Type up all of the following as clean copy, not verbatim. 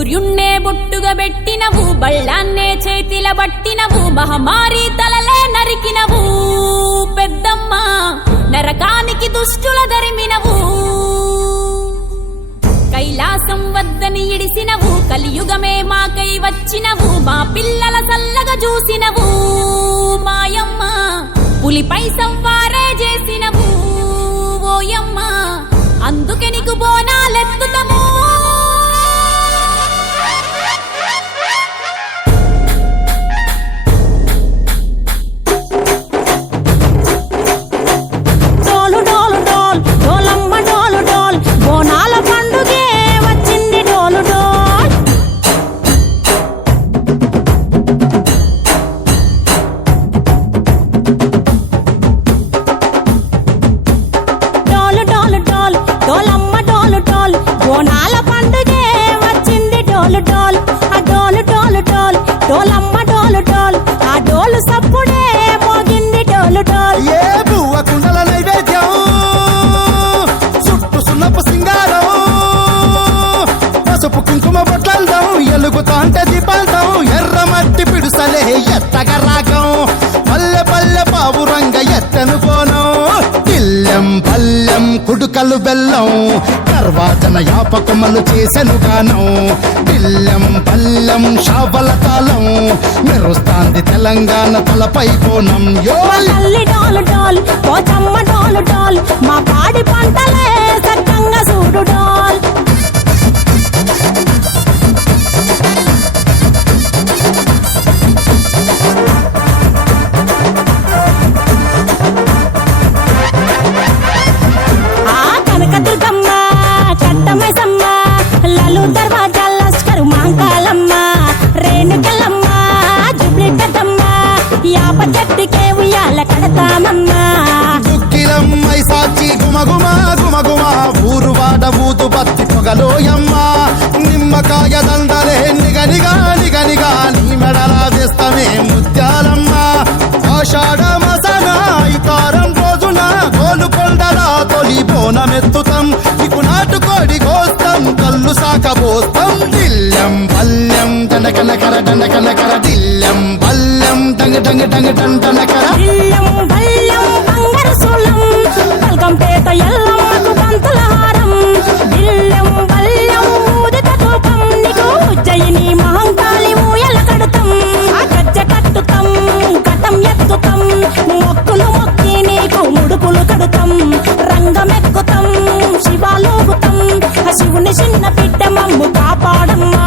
సూర్యున్నే బొట్టుగా పెట్టినవు, బళ్ళాన్నే చేతిల బట్టినవు, మహమారి తలలే నరికినవు పెద్దమ్మ, నరకానికి దుష్టుల దరిమినవు. కైలాసం వద్దని ఇడిసినవు, కలియుగమే మాకై వచ్చినవు, మా పిల్లల చల్లగా చూసినవు మాయమ్మ, పులిపై సంవారే చేసినవు ఓయమ్మ, అందుకే నీకు బోనాలెత్తుతము. ఎలుగుతాంటే దీపాంతం ఎర్రమట్టి పిడుసలే ఎత్తగ రాగం, పల్లె పల్లె పావురంగ ఎత్తను పోనం, ఇల్లెం పల్లెం కుడుకలు బెల్లం, తర్వాతన యాపకమలు చేసెను గానం, ఇల్లెం పల్లెం షావల తాళం, మెరుస్తాంది తెలంగాణ తలపై కోణం. మా పాడి పంటలే సక్కంగా చూడు డాల్. దుక్కిలమ్మై సాచి గుమగుమ గుమగుమ, ఊరు వాడ ఊదు బత్తి పొగలోయమ్మ, నిమ్మకాయ దండలే నిగనిగా నిగనిగా, నీ మెడలా వేస్తమే ముత్యాలమ్మ, ఆషాఢ మసన ఇతారం రోజున గోలుకొండలా తొలి బోనమెత్తుతాం, నీకు నాటుకోడి కోస్తాం, కళ్ళు సాకబోస్తాం, దిల్లెం పల్లెం దండకనకర దండకనకర, దిల్లెం పల్లెం డంగ డంగ డంగ డండనకర, పేట ఎల్లమ్మకు పంతుల హారం, దిల్లెం బల్లెం ఊదిత ధూపం, నీకు ఉజ్జయిని మహంకాళి ఊయల కడుతాం, ఆ గజ్జ కట్టుతాం కటం ఎత్తుతాం, మొక్కులు మొక్కి నీకు ముడుపులు కడుతాం, రంగమెక్కుతాం శివాలోగుతాం, ఆ శివుని చిన్న బిడ్డ మమ్ము కాపాడమ్మా.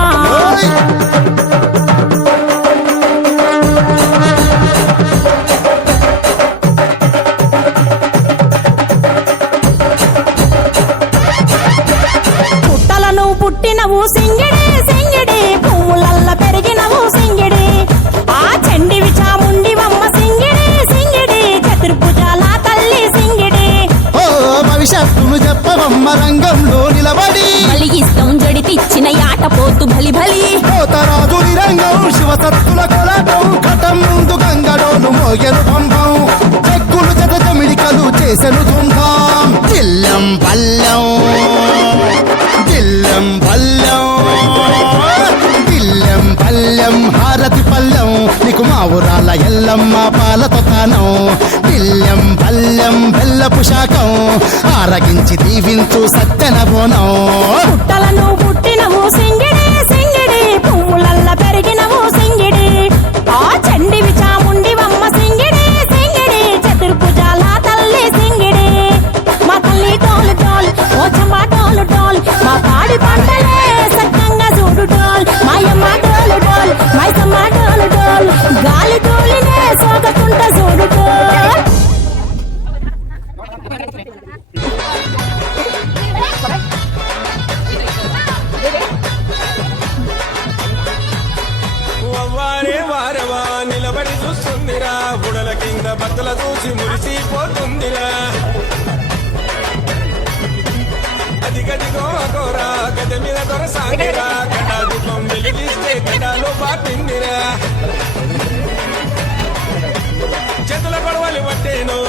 పుట్టినవు సింగిడి సింగిడి, పువ్వులల్ల పెరిగినవు సింగిడి, ఆ చండివి చాముండివమ్మ సింగిడి సింగిడి, చతుర్భుజాల తల్లి సింగిడి. ఓ భవిష్యత్తును చెప్పవమ్మ రంగంలో నిలబడి, బలిగిస్తాం జడితిచ్చిన యాట పోతు బలి బలి, కోతరాజు రంగం శివసత్తుల కొలటం, ఘటం ముందు గంగడోలు మోగెను పంపం, చెక్కులు జత జమిడికలు చేసెను ధూంధాం, దిల్లెం పల్లెం దిల్లెం పల్లెం దిల్లెం పల్లెం హారతి పల్లెం, నీకు మా ఊరాల ఎల్లమ్మ పాలతో తానం, దిల్లెం పల్లెం బెల్లపు శాఖం, ఆరగించి దీవించు సత్తెన బోనం. పుట్టలను పుట్టినవు సింగిడి సింగిడి, పువ్వులల్ల పెరిగినవు సింగిడి, ఆ చండివి చాముండివమ్మ సింగిడి సింగిడి, చతుర్భుజాల తల్లి సింగిడి, మా తల్లి టోలు టోల్ ఓ చంబా టోలు టోల్, మా పాడి పంటలే సక్కంగా చూడు టోల్, మాయమ్మ టోలు టోల్ మైసమ్మ టోలు టోల్, గాలి తోలినే సోకకుంట చూడు టోల్. నిలబడి చూస్తుందిరా, బుడల కింద బద్దల చూసి మురిసిపోతుందిరా, అదిగదిగో అగోరా గద మీద దొరసాగిరా, గడా దుఃఖం వెలిగిస్తే గడాలో పాపిందిరా, చేతుల గొడవలు పట్టేను